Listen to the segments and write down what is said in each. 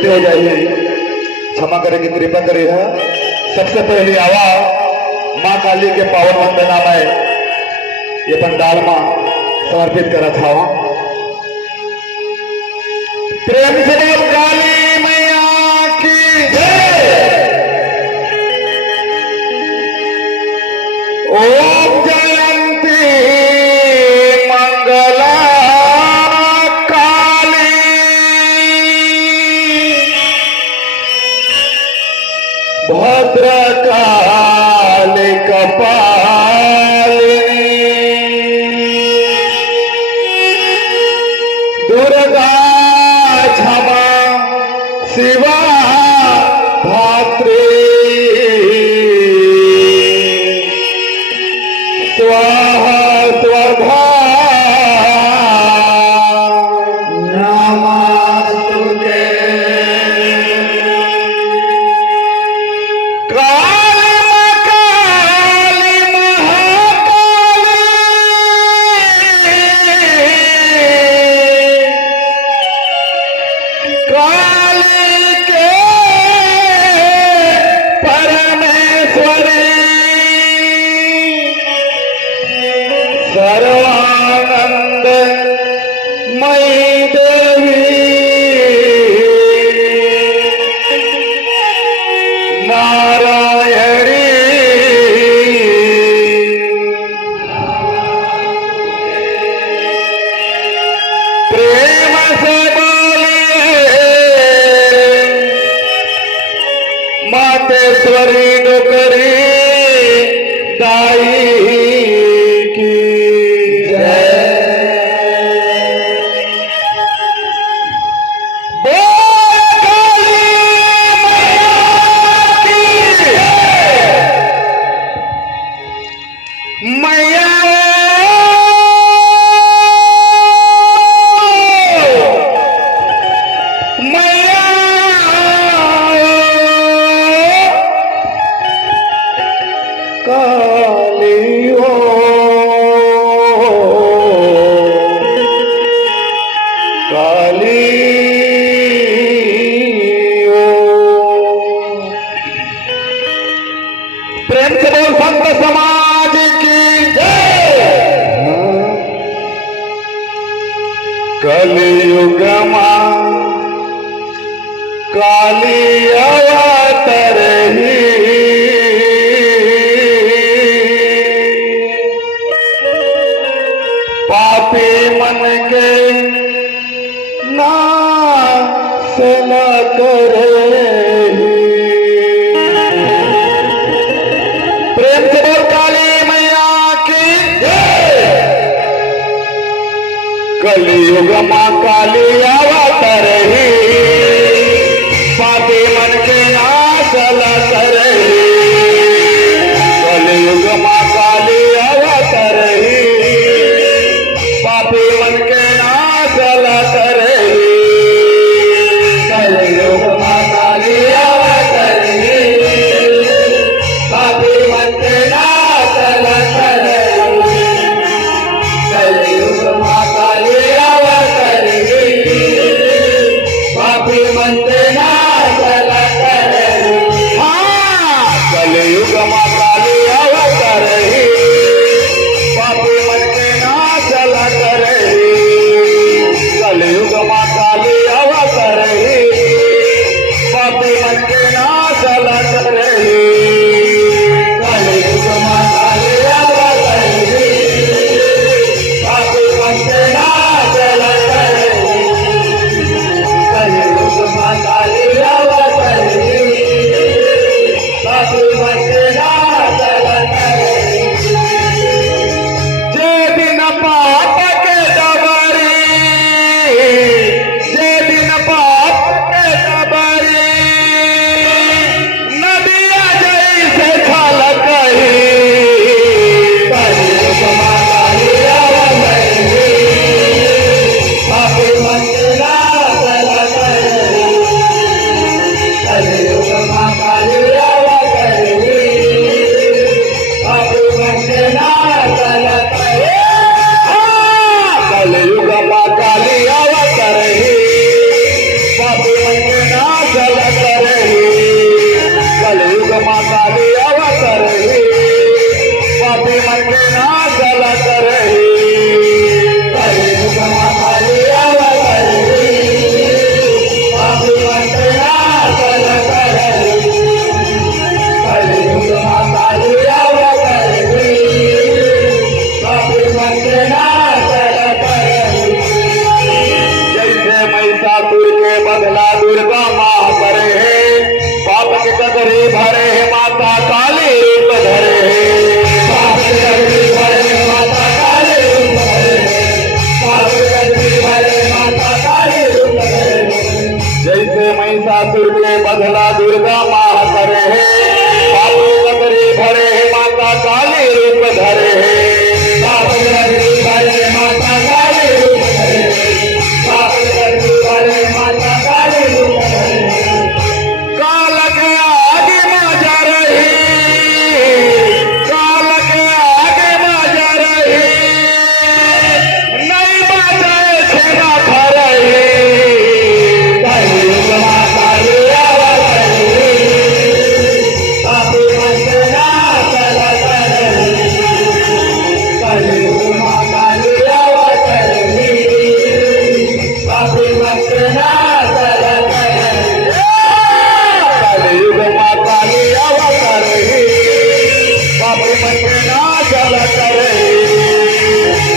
बैठते हो जाइए, क्षमा करेंगे, कृपा करेगा। सबसे पहले आवा माँ काली के पावन वंदना में ये पंडाल माँ समर्पित करा था। प्रेम से बोल काली मैया की जय। ओम जयंती मंगला काली, भद्रकाली कपालिनी, दुर्गा क्षमा शिवा धात्री, स्वाहा स्वधा नमस्तुते। सर्वानंद मई देवी, नारायणी, प्रेम से बोलिए मातेश्वरी डोकरी दाई की जय। बोल काली मैया की जय। मैया काली हो काली हो। प्रेम से बोल संत समाज की जय। कलियुग मां काली अवतरही, पापी मन के नाश न करेही। प्रेम से बोल काली मैया की जय। कलियुग मां काली अवतरही, पापी मन के नाश न करेही। कलियुग मां काली अवतरही, पापी मन के नाश न करेही। कलियुग मां काली अवतरही, पापी मन के नाश न करेही। कलियुग मां काली अवतरही, पापी मन के नाश न करेही। हाँ, कलियुग मां काली अवतरही, पापी मन के नाश न करेही। कलियुग मां काली अवतरही, पापी मन के नाश न करेही। कलियुग मां काली अवतरही, पापी मन के नाश न करेही। कलियुग मां काली अवतरही, पापी मन के नाश न करेही। जे दिन पाप के डबरी, जे दिन पाप के डबरी, माह करे है, पाप नगरी भरे है, माता काली रूप धरे है, पाप नगरी भरे माता काली रूप धरे है, पाप नगरी भरे माता काली रूप धरे है। काल के आगे मां जा रही, काल के आगे मां जा रही, नहीं बाजाए छेना खा रही, कलयुग मां काली अवतरी, पापी मंजना चल करही, कलयुग मां काली अवतरी, पापी मंजना चल करही, कलयुग मां काली अवतरी, पापी मंजना चल करही,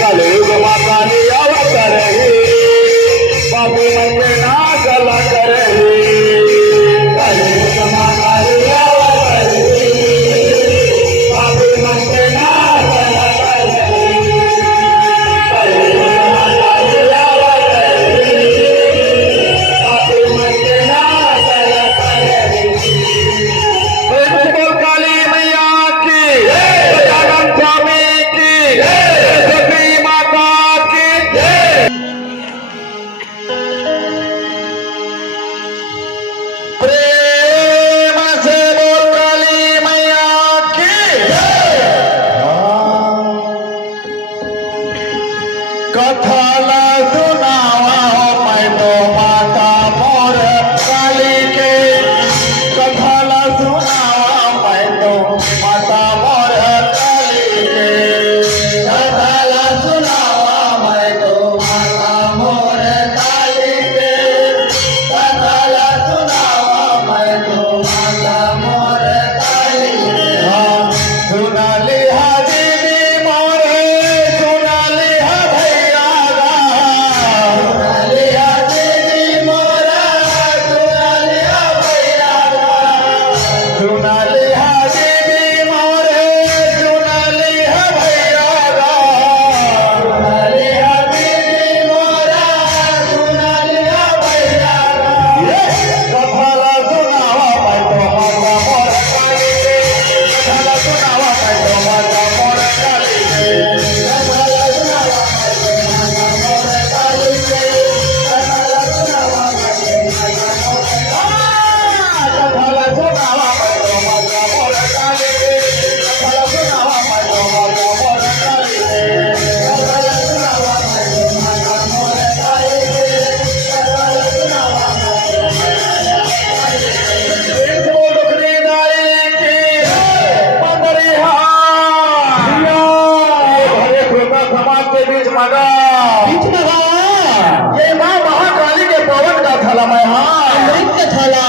कलयुग मां काली अवतरी, पापी मंजना चल करही, कलयुग मां काली अवतरी, पापी मंजना चल करही, कलयुग मां काली अवतरी, पापी मंजना चल करही। बोल काली मैया की, गजानन स्वामी की, सती माता की। प्रेम से बोल काली मैया की। कथाला सुनावा हो मैं तो माता मोर काली के, कथाला सुनावा मैं तो माता मोर काली के, कथाला सुनावा मैं तो माता मोर काली के, कथाला सुनावा मैं तो माता मोर काली के। सुनाली हा दीदी मोरे, सुनाली हा भैया गा, सुनाली हा दीदी मोरा, सुनाली हा भैया गा, सुनाली हा दीदी मोरे, सुनाली हा भैया गा, सुनाली हा दीदी मोरा, सुनाली हा भैया गा। कथाला सुनावा मैं तो माता मोर काली के, कथाला सुनावा मैं तो माता मोर काली के, कथाला सुनावा मैं तो माता मोर काली के, कथाला सुनावा मैं तो माता मोर कथाला सुनावा मैं तो माता मोर काली के, कथाला सुनावा मैं तो माता मोर काली के, कथाला सुनावा मैं तो माता मोर काली के, कथाला सुनावा समाज के बीच मगा ये माँ महाकाली के पवन का थला मैं नृत्य थला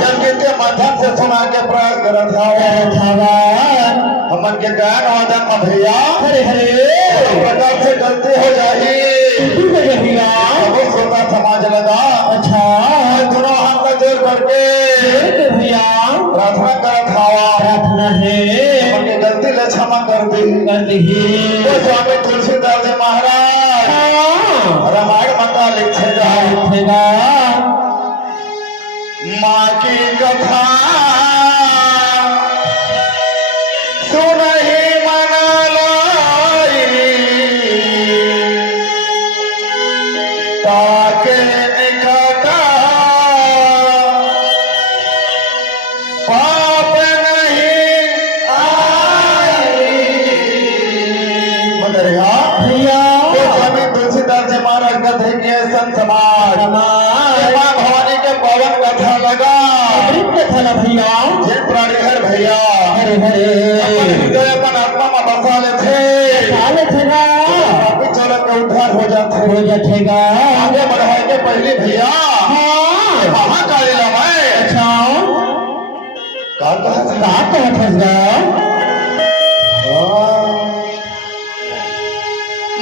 जबकि के माध्यम से सुना के प्रयास कर था हमन के गायन वादन में भैया हरे हरे प्रकार से गलती हो जाही बहुत श्रोता समाज लगा। अच्छा दोनों हाथ में जोड़ करके भैया प्रार्थना करत हवा, प्रार्थना है हमन के गलती ले क्षमा कर दी। तो स्वामी तुलसीदास जी महाराज रामायण मंगा लिखेगा, माँ की कथा सुनहि मन लाई, ताके निकटा पाप नहीं आई। भैया स्वामी तुलसीदास जी महाराज कथे के संत समाज माँ भवानी के पवन कथा लगा कथा ना भैया जिन प्राणी घर भैया हरे हरे हृदय अपन आत्मा में बसा लेते ना वापिस चलन का उद्धार हो जातेगा। आगे बढ़ाए के पहले भैया महाकाली लमाए। अच्छा कहा तो फंस गया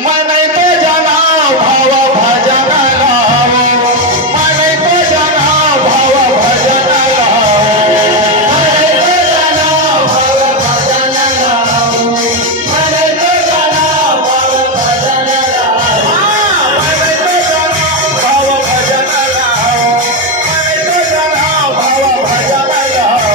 मन तो जाना भाव भजन लाओ, मन तो जाना भाव भजन लाओ, मन तो जाना भाव भजन लाओ, मन तो जाना भाव भजन लाओ, मन तो जाना भाव भजन लाओ, मन तो जाना भाव भजन लाओ।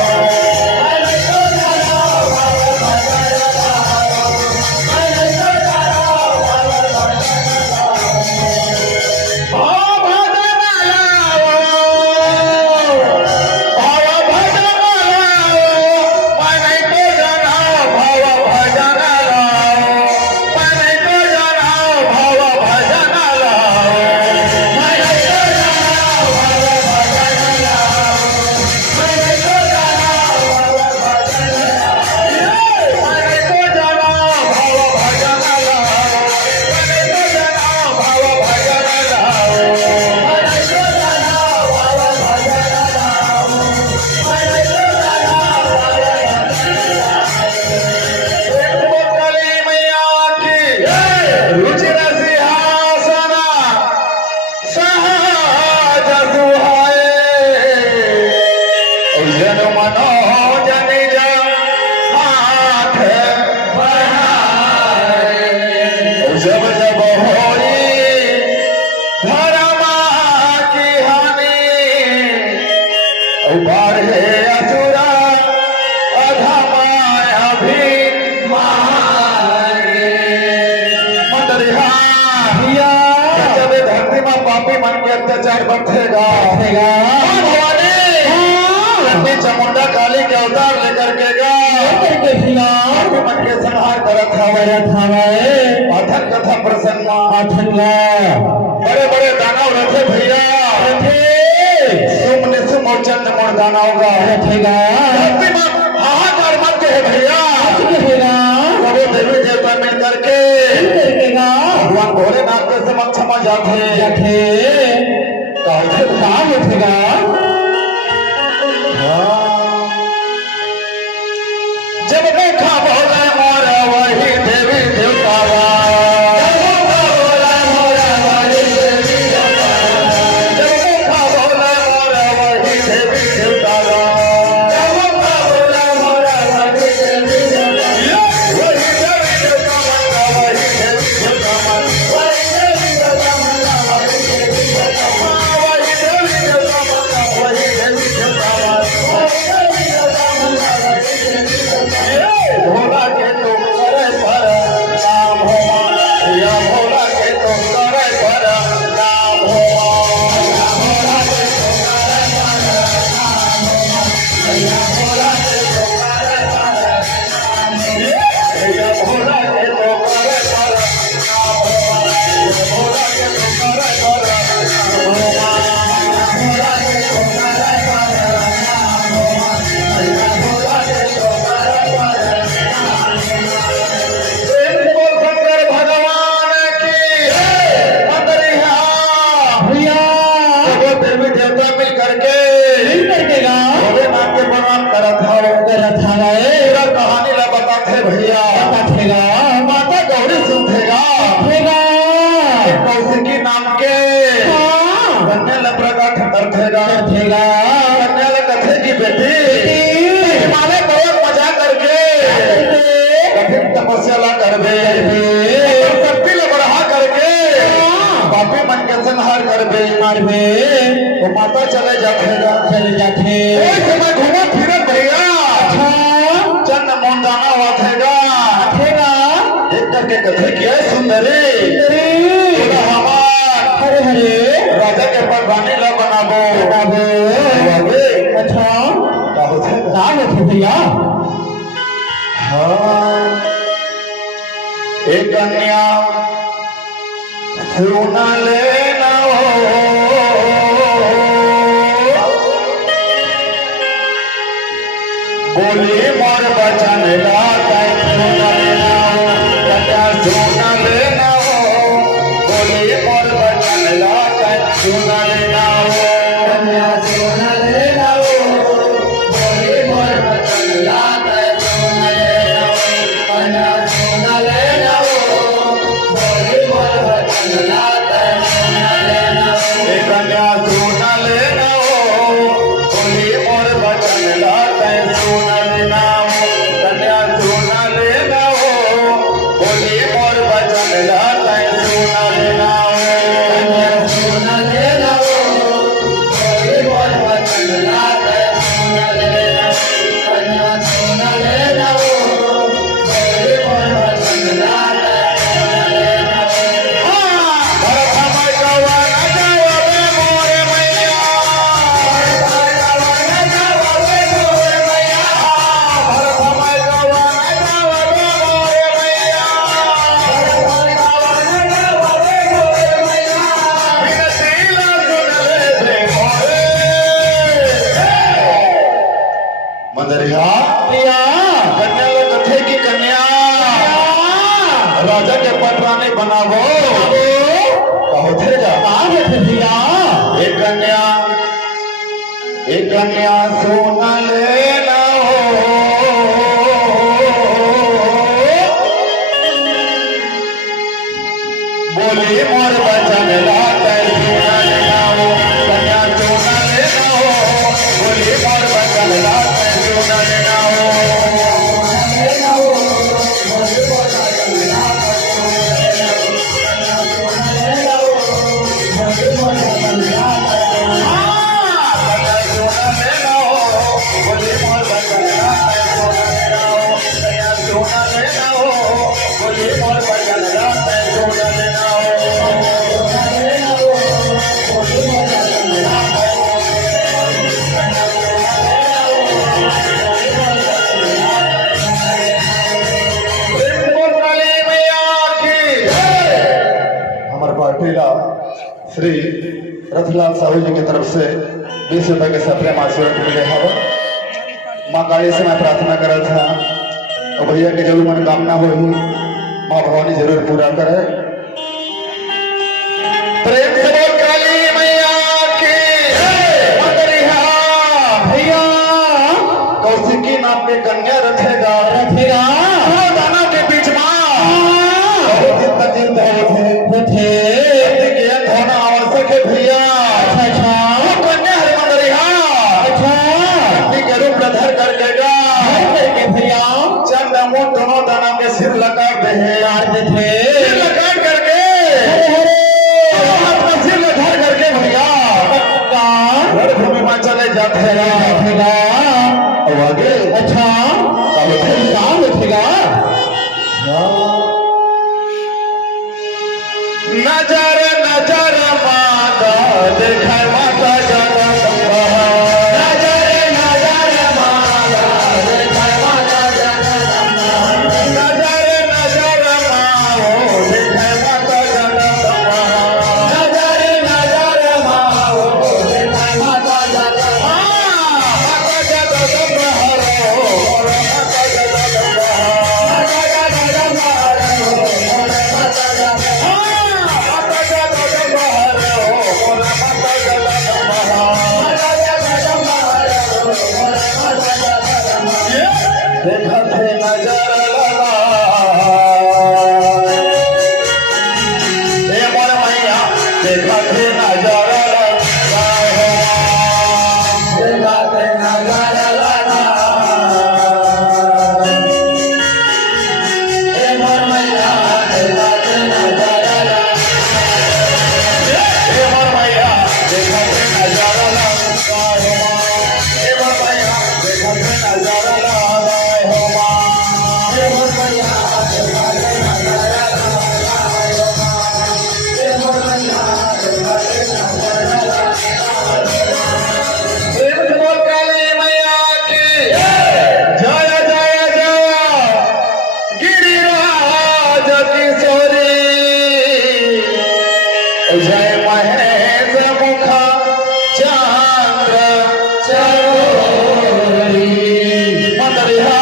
बनो जनी जा हाथ बढ़ाए जब जब होई धर्म की हानि बढ़े असुरा अधमाया भी मारे मंदरिहा जब धरती में पापी मन के अत्याचार बढ़ेगा भवानी चामुंडा काली के अवतार लेकर के खिलाफ मन के संहार करत हवे अथन कथा प्रसंग बड़े बड़े दानव रथे भैया सुमने सुमोचन मोर दानव का धरती में हाहाकार मच है भैया सबो देवी देवता मिल करके भगवान भोलेनाथ के समक्ष में जाते काम उठेगा जब देखा भोले मोर वही देवी देवता तपस्या कर दे शक्ति बढ़ा करके पापी मन के संहार कर दे वो माता चले जाते समय घूमो फिरत भैया चंद मोंदाना वाथेगा एक करके कथे किया सुंदरी हरे राजा के परवानी ला बनाबो अच्छा भैया एक कन्या सुन लेना बोली मोर बचन ला सुन लेना बोली मोर बचन ला सुन लेना राजा के पटरानी बनावो एक कन्या सोना लेना बोली मोर बचन लाते सोना लेना कन्या सोना लेना बोली मोर बचन लाते पटेला श्री रथलाल साहू जी की तरफ से 20 रुपए के सप्रे मासूरत मिले हवा। माँ काली से मैं प्रार्थना करा था और भैया के जरूर मनोकामना हो माँ भवानी जरूर पूरा करे। प्रेम से बोल काली मैया की भैया कौशिकी नाम के कन्या रखेगा दानव के बीच होना आवश्यक है भैया। कन्या के रूप धर करके भैया चंद मुंड दोनों दानव के सिर लगा दे सिर लगा करके सिर धर करके भैया रणभूमि में चले जाते हैं आगे। अच्छा काम उठेगा नजर नजर माता देखा माता जगदम्बा नजर नजर माता देखा माता जगदम्बा नजर नजर माओ देखा माता जगदम्बा नजर नजर माओ देखा माता जगदम्बा माता जगदम्बा हरो माता जगदम्बा माता जगदम्बा हरो माता जगदम्बा देखत नजर लगा हे मोर मैया देखत नजर लगा देखत नजर लगा हे मोर मैया देखत नजर लगा हे मोर मैया देखत नजर लगा हे मोर मैया देखत नजर लगा जय महेश मुख चंद्र चरोरी मंदरिया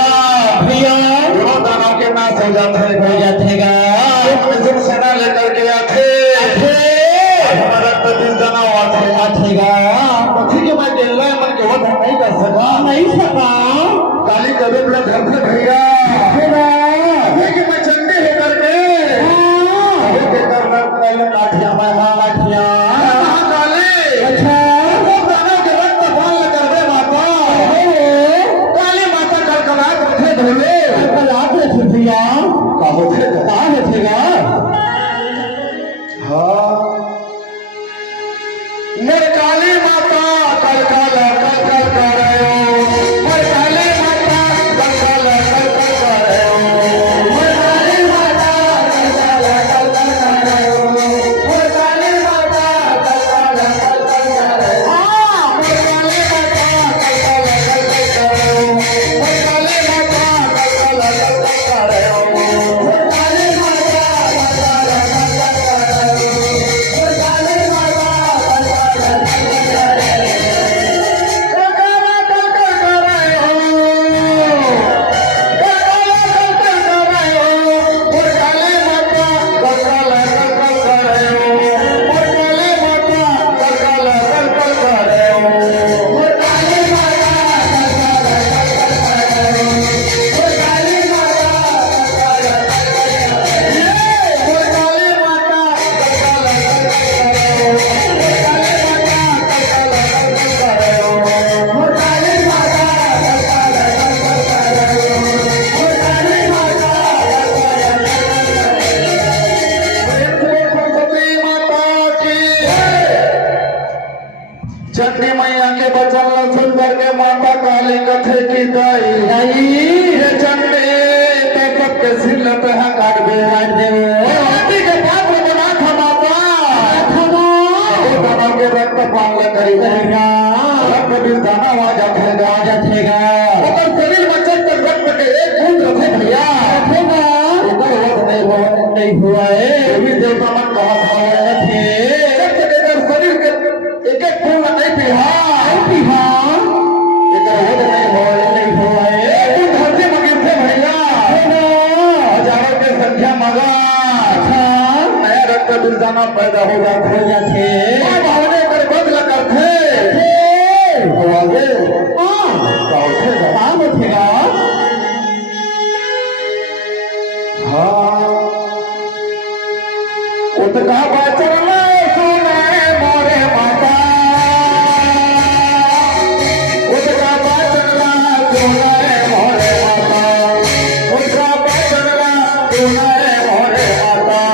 भैया दानव के नाश हो जातेगा सेना लेकर के आते हमारा तभी दानव आतेगा पक्षी के मैं खेल रहा मन के वो नहीं कर सका काली कभी बड़ा धर्म भैया मैं चंडी होकर के लाठिया मैं लाठिया अच्छा दानव के रक्त पाल कर दे माता काली माता कलकलाट रखे धोले कलकलाट रखे भैया का होतेगा हाँ मेरे काली माता कलकल कलकल कर रहे हो मेरे काली माता कलकल कलकल कर रहे हो मेरे काली माता कलकल कलकल कर रहे हो मेरे काली माता कलकल कलकल कर रहे हो मेरे काली माता कलकल कलकल कर रहे हो मेरे काली माता कलकल कलकल कर रहे हो मेरे काली माता कलकल कलकल कर रहे हो मेरे काली माता कलकल चंडी मैया के बचन सुन करके माता काली कथे की दाई ये चंडी तो सबके सिर पे है काट दे के पाप बना था माता दानव के रक्त पाल करी देगा रक्त भी दाना आ जाएगा अगर शरीर बच्चे तक रक्त के एक बूंद रखे भैया नहीं हुआ है देवता मन कहा था लक्षण पैदा हो जाते भावने कर बदला करते काम उठेगा हाँ उतका बचन सुने मोरे माता उतका बचन सुने मोरे माता उतका बचन सुने मोरे माता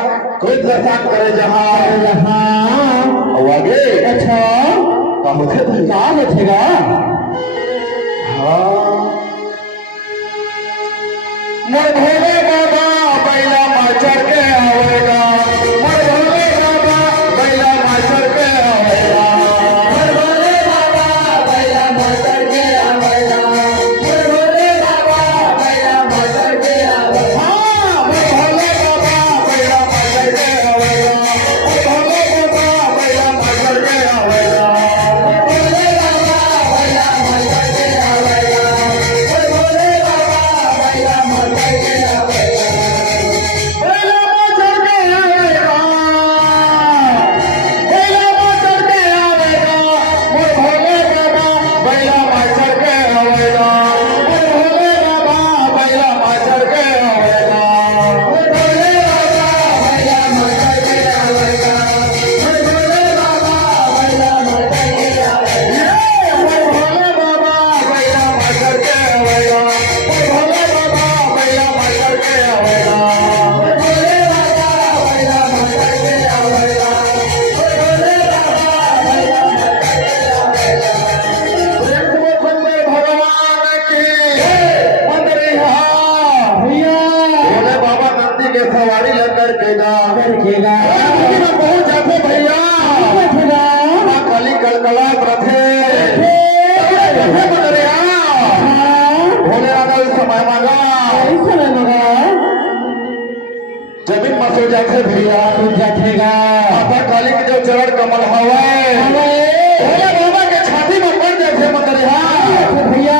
करे जहाँ आगे अच्छा काम उठेगा हाँ मोर भोले बाबा बैला माचर के आवेगा मोर भोले बाबा बैला माचर के आवेगा मोर भोले बाबा बैला माचर के आवेगा मोर भोले बाबा बैला माचर के आवेगा हाँ मोर भोले बाबा बैला माचर के आवेगा मोर भोले बाबा बैला माचर के आवेगा मोर भोले बाबा बैला माचर के आवेगा मोर भोले बाबा बैला माचर के आवेगा बैला माचर के आवेगा बैला माचर के आवेगा मोर भोले बाबा बैला माचर के आवेगा मोर भोले बाबा बैला माचर के आवेगा मोर भोले बाबा बैला माचर के आवेगा मोर भोले बाबा बैला माचर के आवेगा मोर भोले बाबा बैला माचर के आवेगा मोर भोले बाबा बैला माचर के आवेगा मोर भोले बाबा बैला माचर के आवेगा मोर भोले बाबा बैला माचर के आवेगा भगवान की मंदिरिया भैया भोले बाबा नंदी के सवारी लेकर के पहुंच जाते भैया माँ काली कलकला रथे भोले आदल समय मांगा जमीन में सो जाते भैया माता काली के जो चरण कमल हवाए भोले बाबा के छाती में पड़ जाते मंदिरिया भैया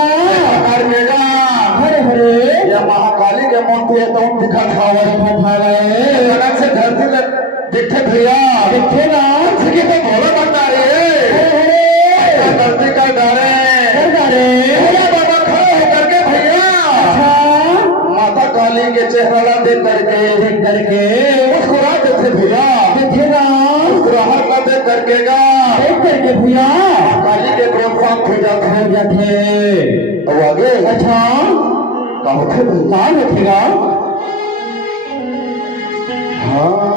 या महाकाली के मूर्ति है तो दिखा अचानक से धरती में दिखे भैया दिखे ना तो भोला बनता रही धरती का डारे भोला बाबा खड़े होकर के भैया माता काली के चेहरा देख करके मुस्कुरा देते भैया मुस्कुराहट देख करके भैया काली के क्रोध शांत हो जाते तो आगे अच्छा काम उठेगा हाँ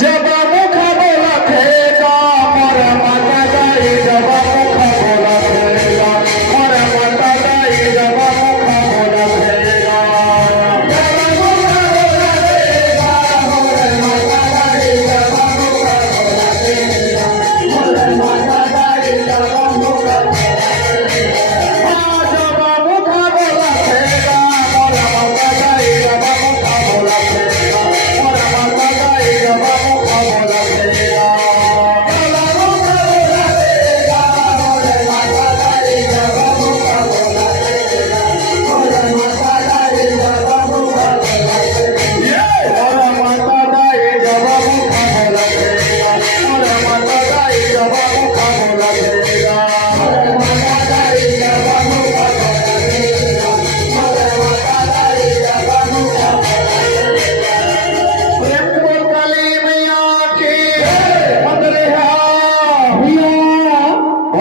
जब मुखा बोला थेगा मोर माता दाई जब मुखा बोला थेगा मोर माता दाई जब मुखा बोला थेगा जब मुखा बोला थेगा मोर माता दाई जब मुखा बोला थेगा मोर माता दाई जब मुखा बोला थेगा जब मुखा बोला थेगा मोर माता दाई जब मुखा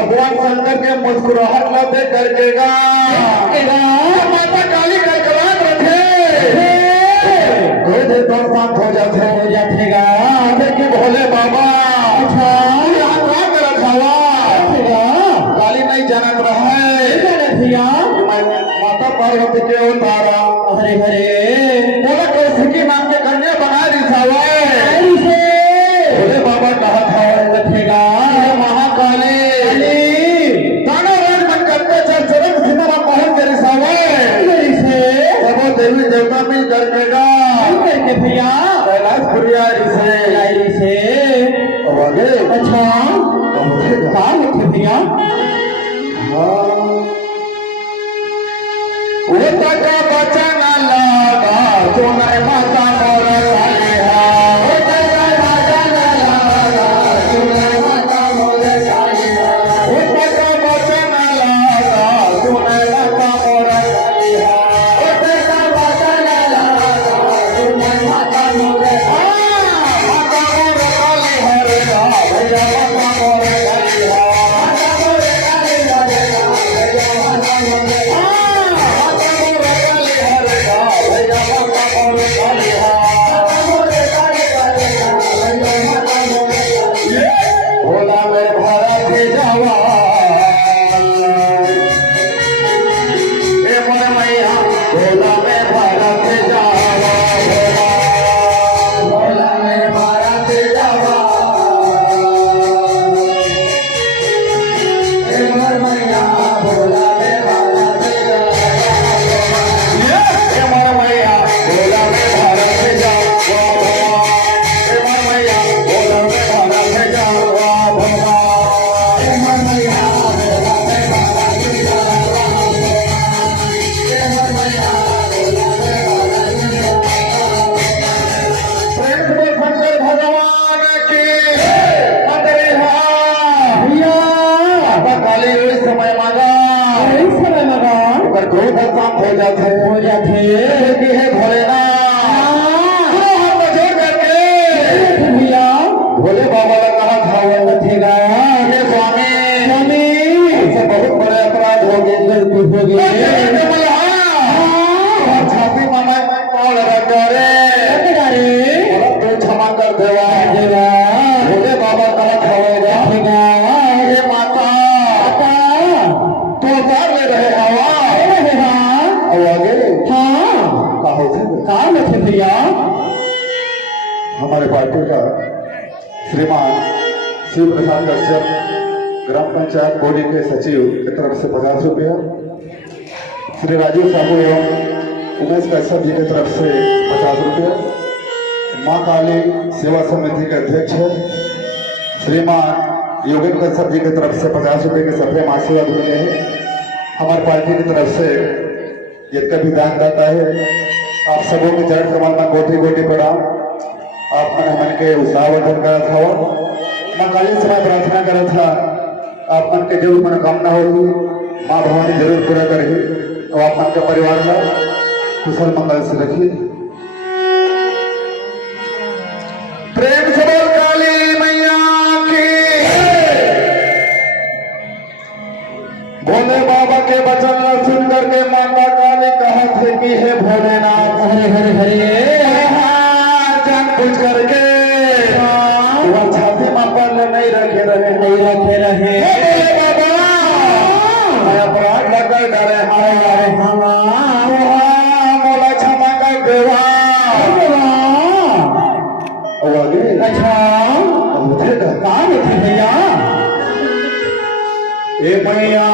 भगवान शंकर के मुस्कुराहट ला देख करके गा माता काली का कलाम रखे क्रोध तो शांत हो जातेगा कि भोले बाबा यहाँ रात रखावा काली नहीं जानत रहा है माता पार्वती के उतारा हरे हरे बोला कौशिकी नाम के कन्या बना रिसावा भोले बाबा कहा था रखेगा महाकाली ताना राज मन करते चल चरण सीमा मोहन के रिसावा सब देवी देवता मिल करकेगा भैया कैलाशपुरिया से आगे अच्छा कहा लिखे भैया वो तका बचन लगा सुनाई माता मोर कालिया वो तका बचन लगा सुनाई माता मोर कालिया वो तका बचन लगा सुनाई माता मोर कालिया वो तका बचन लगा सुनाई माता मोर माता मोर काली हरे भैया माता मोर कालिया माता मोर काली हरे भैया माता मोर भोला में भारत जावा मोर मैया भोला में भारत जावा भोला में भारत जावा मोर मैया भोला में भारत जावा मोर मैया भोला में भारत जावा मोर मैया भोला में भारत जावा हो जाते है भैया भोले बाबा ने कहा था रखेगा स्वामी ऐसे बहुत बड़े अपराध हो गए छाती मामा कौन करे तो क्षमा कर देवा भोले बाबा कहा था रखेगा ये माता तो बाहर ले रहे हवा आगे कहा लखे भैया हमारे पार्टी का श्रीमान शिव प्रसाद कश्यप ग्राम पंचायत बोली के सचिव की तरफ से 50 रुपया, श्री राजीव साहू एवं उमेश कश्यप जी की तरफ से 50 रुपया, माँ काली सेवा समिति के अध्यक्ष है श्रीमान योगेंद्र कश्यप जी की तरफ से 50 रुपये के सफेद आशीर्वाद मिले हैं। हमारी पार्टी की तरफ से जितना भी दान दाता है आप सबों के चरण कमल में कोटि कोटि प्रणाम। आप मैंने मन के उत्साहवर्धन करा था मैं काली से प्रार्थना करा था आप मन के जरूर मनोकामना होगी माँ भवानी जरूर पूरा करेगी और आप मन के परिवार में कुशल मंगल से रखिए। प्रेम से बोल काली मैया की भोले बाबा के वचन सुन करके माता काली कहा थे कि हे भोलेनाथ हरे हरे हरे जान बुझ करके छाती माँ पर नहीं रखे रहे भोले बाबा मैं अपराध लगा डरे मोला क्षमा कर देवा अच्छा कहा लिखे भैया ए मैया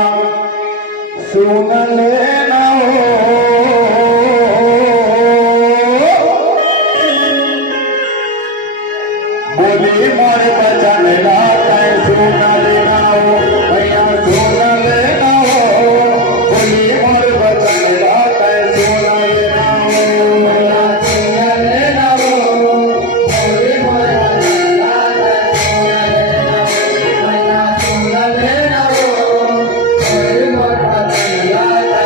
सुन लेना बोली मोर बचन लाता सुन लेना मैया सुन लेना बोली मोर बचन लाता सुन लेना मैया सुन लेना बोली मोर बचन लाता मैया सुन लेना बोली मोर बचन लाता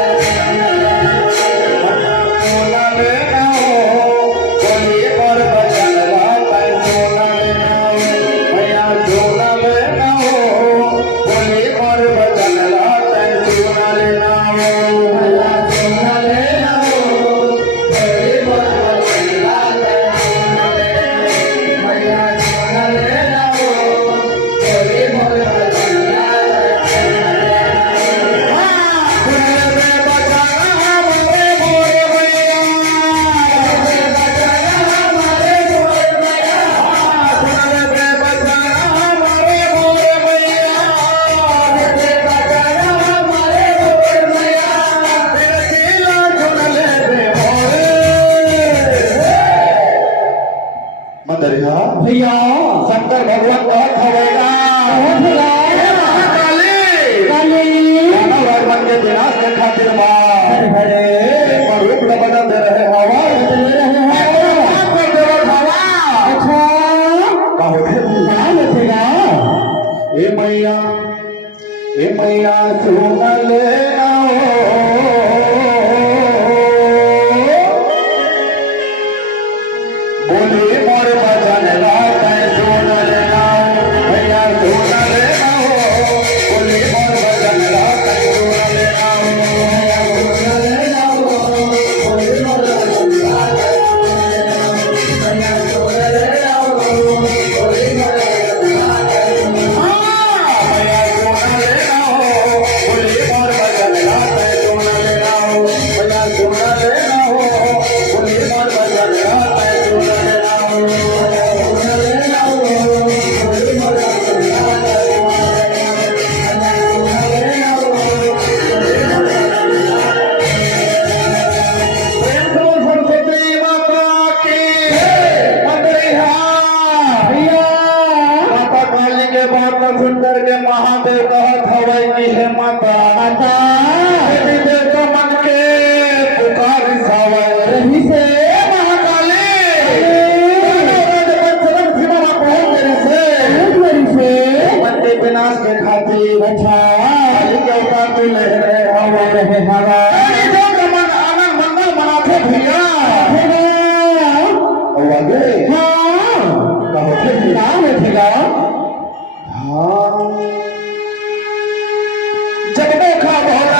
ए मैया सुन लेना बोली मोर भजन रात सुन लेना मैया सुन लेना बोली मोर भजन रात सुन लेना मैया सुन लेना बोली मोर भजन रात मैया सुन लेना बोली मोर भजन रात मैया सुन लेना बोली मोर भजन रात सुन लेना मैया सुन लेना बोली मोर भजन रात सुंदर के महादेव कहत हवै कि हे माता माता देवी देवता मन के पुकार सावै रही से महाकाली राजपंचरम सीमा में पहुंच गई से मन के विनाश के खातिर अच्छा काली के अवतार में ले रहे हवा रहे हवा जो मन आनंद मंगल मनाते भैया और आगे हाँ कहो थे नाम उठेगा जब देखा भोला